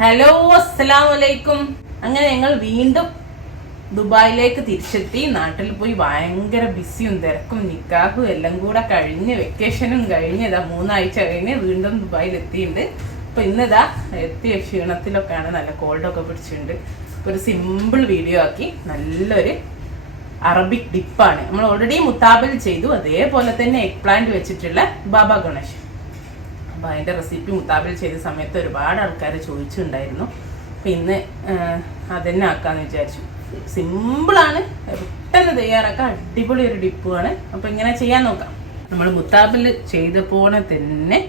Hello, അസ്സലാമു അലൈക്കും. അങ്ങനെ ഞങ്ങൾ വീണ്ടും ദുബായിലേക്ക് തിരിച്ചെത്തി. നാട്ടിൽ പോയി ഭയങ്കര ബിസിയും തിരക്കും നിക്കാഹും എല്ലാം കൂടെ കഴിഞ്ഞ് വെക്കേഷനും കഴിഞ്ഞ് ഇതാ 3 ആഴ്ച കഴിഞ്ഞ് വീണ്ടും ദുബായിൽ എത്തിയിട്ടുണ്ട്. അപ്പൊ ഇന്നിതാ എത്തിയ ക്ഷീണത്തിലൊക്കെയാണ്, നല്ല കോൾഡൊക്കെ പിടിച്ചിട്ടുണ്ട്. ഒരു സിമ്പിൾ വീഡിയോ ആക്കി നല്ലൊരു അറബിക് ഡിപ്പാണ്. നമ്മൾ ഓൾറെഡി മുത്താബിൽ ചെയ്തു, അതേപോലെ തന്നെ എഗ് പ്ലാന്റ് വെച്ചിട്ടുള്ള ബാബ ഗണേഷ്. അപ്പോൾ അതിൻ്റെ റെസിപ്പി മുത്താബിൽ ചെയ്ത സമയത്ത് ഒരുപാട് ആൾക്കാർ ചോദിച്ചിട്ടുണ്ടായിരുന്നു. അപ്പം ഇന്ന് അതന്നെ ആക്കാമെന്ന് വിചാരിച്ചു. സിമ്പിളാണ്, പെട്ടെന്ന് തയ്യാറാക്കാൻ അടിപൊളി ഒരു ഡിപ്പുമാണ്. അപ്പോൾ ഇങ്ങനെ ചെയ്യാൻ നോക്കാം. നമ്മൾ മുത്താബിൽ ചെയ്ത പോലെ തന്നെ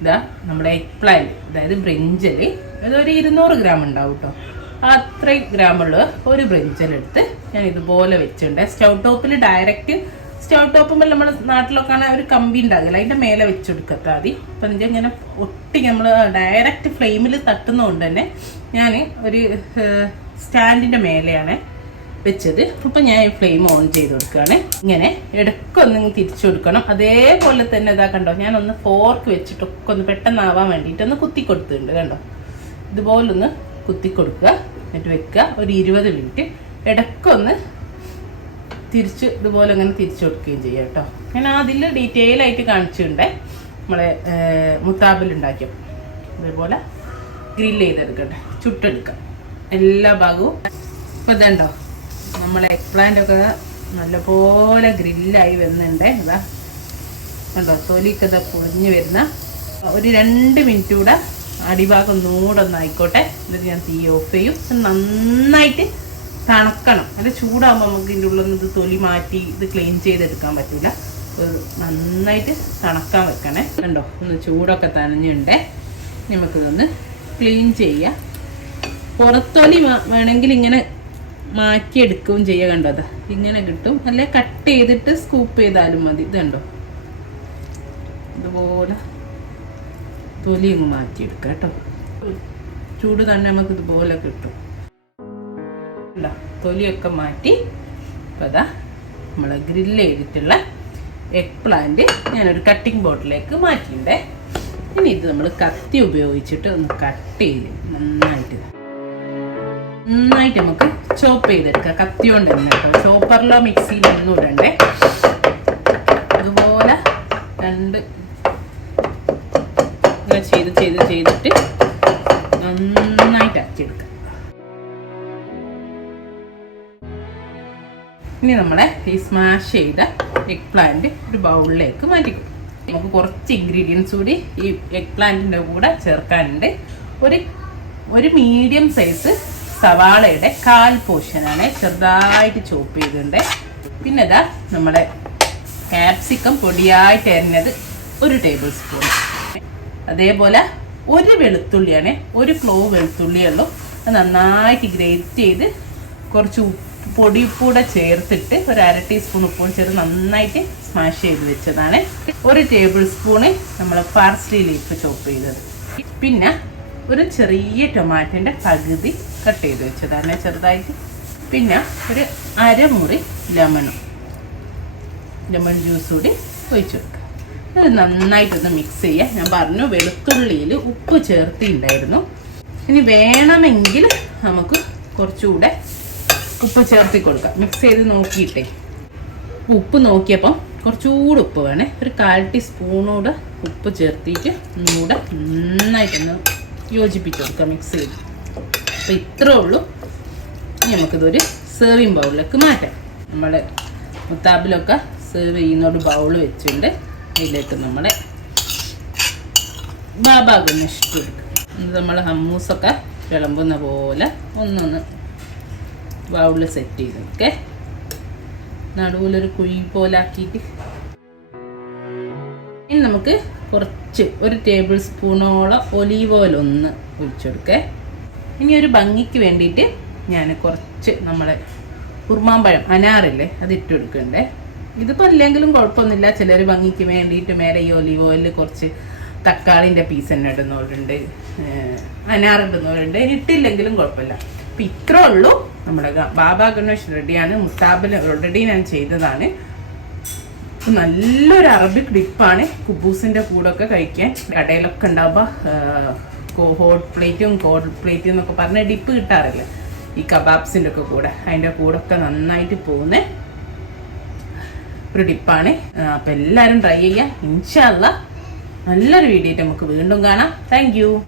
ഇതാ നമ്മുടെ എഗ് പ്ലാന്റ്, അതായത് ബ്രിഞ്ചൽ, അതൊരു 200 ഗ്രാം ഉണ്ടാവും കേട്ടോ. അത്രയും ഗ്രാമുള്ള ഒരു ബ്രിഞ്ചലെടുത്ത് ഞാൻ ഇതുപോലെ വെച്ചിട്ടുണ്ട്. സ്റ്റൗ ടോപ്പിൽ ഡയറക്റ്റ്, സ്റ്റൗ ടോപ്പുമ്പോൾ നമ്മൾ നാട്ടിലൊക്കെ ഒരു കമ്പി ഉണ്ടാകില്ല, അതിൻ്റെ മേലെ വെച്ചെടുക്കത്താൽ മതി. അപ്പം ഇതിൻ്റെ ഇങ്ങനെ ഒട്ടി നമ്മൾ ഡയറക്റ്റ് ഫ്ലെയിമിൽ തട്ടുന്നതുകൊണ്ട് തന്നെ ഞാൻ ഒരു സ്റ്റാൻഡിൻ്റെ മേലെയാണ് വെച്ചത്. അപ്പം ഞാൻ ഈ ഫ്ലെയിം ഓൺ ചെയ്ത് കൊടുക്കുകയാണ്. ഇങ്ങനെ ഇടയ്ക്കൊന്ന് തിരിച്ചു കൊടുക്കണം. അതേപോലെ തന്നെ ഇതാ കണ്ടോ, ഞാനൊന്ന് ഫോർക്ക് വെച്ചിട്ടൊക്കെ ഒന്ന് പെട്ടെന്നാവാൻ വേണ്ടിയിട്ടൊന്ന് കുത്തി കൊടുത്തിട്ടുണ്ട്. കണ്ടോ, ഇതുപോലൊന്ന് കുത്തി കൊടുക്കുക, എന്നിട്ട് വെക്കുക. ഒരു 20 മിനിറ്റ് ഇടയ്ക്കൊന്ന് തിരിച്ച് ഇതുപോലെ അങ്ങനെ തിരിച്ചു കൊടുക്കുകയും ചെയ്യുക കേട്ടോ. ഞാൻ അതിൽ ഡീറ്റെയിൽ ആയിട്ട് കാണിച്ചിട്ടുണ്ടേ നമ്മളെ മുത്താബിൽ ഉണ്ടാക്കിയപ്പോൾ. അതേപോലെ ഗ്രില്ല് ചെയ്തെടുക്കട്ടെ, ചുട്ടെടുക്കാം എല്ലാ ഭാഗവും. ഇപ്പം ഇതുണ്ടോ, നമ്മളെ എഗ് പ്ലാന്റ് ഒക്കെ നല്ലപോലെ ഗ്രില്ലായി വരുന്നുണ്ട്. ഇതാ കണ്ടോ, തൊലിയൊക്കെ ഇതാ പൊളിഞ്ഞ് വരുന്ന. ഒരു 2 മിനിറ്റ് കൂടെ അടിഭാഗം ഒന്നുകൂടെ ഒന്നായിക്കോട്ടെ. എന്നിട്ട് ഞാൻ തീ ഓഫ് ചെയ്യും. നന്നായിട്ട് തണുക്കണം. നല്ല ചൂടാകുമ്പോൾ നമുക്ക് ഇതിൻ്റെ ഉള്ളിൽ നിന്ന് ഇത് തൊലി മാറ്റി ഇത് ക്ലീൻ ചെയ്തെടുക്കാൻ പറ്റില്ല. നന്നായിട്ട് തണുക്കാൻ വെക്കണേ. കണ്ടോ, ഒന്ന് ചൂടൊക്കെ തനഞ്ഞുണ്ടേ. നമുക്കിതൊന്ന് ക്ലീൻ ചെയ്യാം. പുറത്തൊലി വേണമെങ്കിൽ ഇങ്ങനെ മാറ്റിയെടുക്കുകയും ചെയ്യുക. കണ്ടോ, അത് ഇങ്ങനെ കിട്ടും. അല്ലെ കട്ട് ചെയ്തിട്ട് സ്കൂപ്പ് ചെയ്താലും മതി. ഇതുണ്ടോ, ഇതുപോലെ തൊലി അങ്ങ് മാറ്റിയെടുക്കുക കേട്ടോ. ചൂട് തന്നെ നമുക്ക് ഇതുപോലെ കിട്ടും. തൊലിയൊക്കെ മാറ്റി അപ്പോൾ അതാ നമ്മൾ ഗ്രില്ല് ചെയ്തിട്ടുള്ള എഗ് പ്ലാന്റ് ഞാനൊരു കട്ടിംഗ് ബോർഡിലേക്ക് മാറ്റിയിട്ടുണ്ടേ. ഇനി ഇത് നമ്മൾ കത്തി ഉപയോഗിച്ചിട്ട് ഒന്ന് കട്ട് ചെയ്ത് നന്നായിട്ട് നമുക്ക് ചോപ്പ് ചെയ്തെടുക്കാം. കത്തി കൊണ്ട് തന്നെ കേട്ടോ, ചോപ്പറിലോ മിക്സിയിലോ ഒന്നും ഇടണ്ടേ. അതുപോലെ രണ്ട് ചെയ്തിട്ട് നന്നായിട്ട് അരച്ചെടുക്കാം. ഇനി നമ്മളെ ഈ സ്മാഷ് ചെയ്ത എഗ് പ്ലാന്റ് ഒരു ബൗളിലേക്ക് മാറ്റിക്കും. നമുക്ക് കുറച്ച് ഇൻഗ്രീഡിയൻസ് കൂടി ഈ എഗ് പ്ലാന്റിൻ്റെ കൂടെ ചേർക്കാനുണ്ട്. ഒരു മീഡിയം സൈസ് സവാളയുടെ 1/4 പോർഷനാണ് ചെറുതായിട്ട് ചോപ്പ് ചെയ്തിട്ടുണ്ട്. പിന്നെ ഇതാ നമ്മുടെ ക്യാപ്സിക്കം പൊടിയായിട്ട് അരിഞ്ഞത് 1 ടേബിൾ സ്പൂൺ. അതേപോലെ ഒരു വെളുത്തുള്ളിയാണ്, 1 ക്ലോവ് വെളുത്തുള്ളിയുള്ളൂ. അത് നന്നായിട്ട് ഗ്രേറ്റ് ചെയ്ത് കുറച്ച് പൊടി കൂടെ ചേർത്തിട്ട് ഒരു 1/2 ടീസ്പൂൺ ഉപ്പും ചേർത്ത് നന്നായിട്ട് സ്മാഷ് ചെയ്ത് വെച്ചതാണ്. 1 ടേബിൾ സ്പൂണ് നമ്മൾ പാർസ്ലി ലീഫ് ചോപ്പ് ചെയ്തത്. പിന്നെ ഒരു ചെറിയ ടൊമാറ്റോൻ്റെ പകുതി കട്ട് ചെയ്ത് വെച്ചതാണ് ചെറുതായിട്ട്. പിന്നെ ഒരു 1/2 മുറി ലെമൺ ജ്യൂസ് കൂടി ഒഴിച്ചു കൊടുക്കുക. അത് നന്നായിട്ടൊന്ന് മിക്സ് ചെയ്യുക. ഞാൻ പറഞ്ഞു വെളുത്തുള്ളിയിൽ ഉപ്പ് ചേർത്തിട്ടുണ്ടായിരുന്നു. ഇനി വേണമെങ്കിൽ നമുക്ക് കുറച്ചുകൂടെ ഉപ്പ് ചേർത്തി കൊടുക്കാം. മിക്സ് ചെയ്ത് നോക്കിയിട്ടേ ഉപ്പ് നോക്കിയപ്പം കുറച്ചുകൂടെ ഉപ്പ് വേണേ. ഒരു 1/4 ടീസ്പൂണൂടെ ഉപ്പ് ചേർത്തിട്ട് ഒന്നുകൂടെ നന്നായിട്ടൊന്ന് യോജിപ്പിച്ച് കൊടുക്കാം മിക്സ് ചെയ്ത്. അപ്പോൾ ഇത്രേ ഉള്ളൂ. ഇനി നമുക്കിതൊരു സെർവിങ് ബൗളിലേക്ക് മാറ്റാം. നമ്മൾ മുത്താബിലൊക്കെ സെർവ് ചെയ്യുന്നൊരു ബൗൾ വെച്ചിട്ടുണ്ട്. അതിലേക്ക് നമ്മുടെ ബാബ ഗണേഷ് ഇട്ട് കൊടുക്കുക. നമ്മൾ ഹമ്മൂസൊക്കെ വിളമ്പുന്ന പോലെ ഒന്നൊന്ന് ബൗളിൽ സെറ്റ് ചെയ്ത് ഓക്കെ. നടുവിലൊരു കുഴി പോലാക്കിയിട്ട് ഇനി നമുക്ക് കുറച്ച് 1 ടേബിൾ സ്പൂണോളം ഒലീവ് ഓയിൽ ഒന്ന് ഒഴിച്ചെടുക്കേ. ഇനി ഒരു ഭംഗിക്ക് വേണ്ടിയിട്ട് ഞാൻ കുറച്ച് നമ്മുടെ കുർമാമ്പഴം അനാറില്ലേ അത് ഇട്ട് കൊടുക്കണ്ടേ. ഇതിപ്പോൾ ഇല്ലെങ്കിലും കുഴപ്പമൊന്നുമില്ല. ചിലർ ഭംഗിക്ക് വേണ്ടിയിട്ട് മേലെ ഈ ഒലീവ് ഓയിലിൽ കുറച്ച് തക്കാളിൻ്റെ പീസ് തന്നെ ഇടുന്നവരുണ്ട്, അനാറിടുന്നവരുണ്ട്. ഇട്ടില്ലെങ്കിലും കുഴപ്പമില്ല. അപ്പം ഇത്രേ ഉള്ളൂ. നമ്മുടെ ബാബ ഗണേഷ് റെഡിയാണ്. മുത്താബിൽ ഓൾറെഡി ഞാൻ ചെയ്തതാണ്. നല്ലൊരു അറബിക് ഡിപ്പാണ്. കുബൂസിൻ്റെ കൂടെ ഒക്കെ കഴിക്കാൻ. കടയിലൊക്കെ ഉണ്ടാവുമ്പോൾ ഹോട്ട് പ്ലേറ്റും കോൾഡ് പ്ലേറ്റും എന്നൊക്കെ പറഞ്ഞ ഡിപ്പ് കിട്ടാറില്ല ഈ കബാബ്സിൻ്റെ ഒക്കെ കൂടെ. അതിൻ്റെ കൂടെ ഒക്കെ നന്നായിട്ട് പോകുന്ന ഒരു ഡിപ്പാണ്. അപ്പം എല്ലാവരും ട്രൈ ചെയ്യാം. ഇൻഷാ അല്ലാഹ് നല്ലൊരു വീഡിയോ നമുക്ക് വീണ്ടും കാണാം. താങ്ക്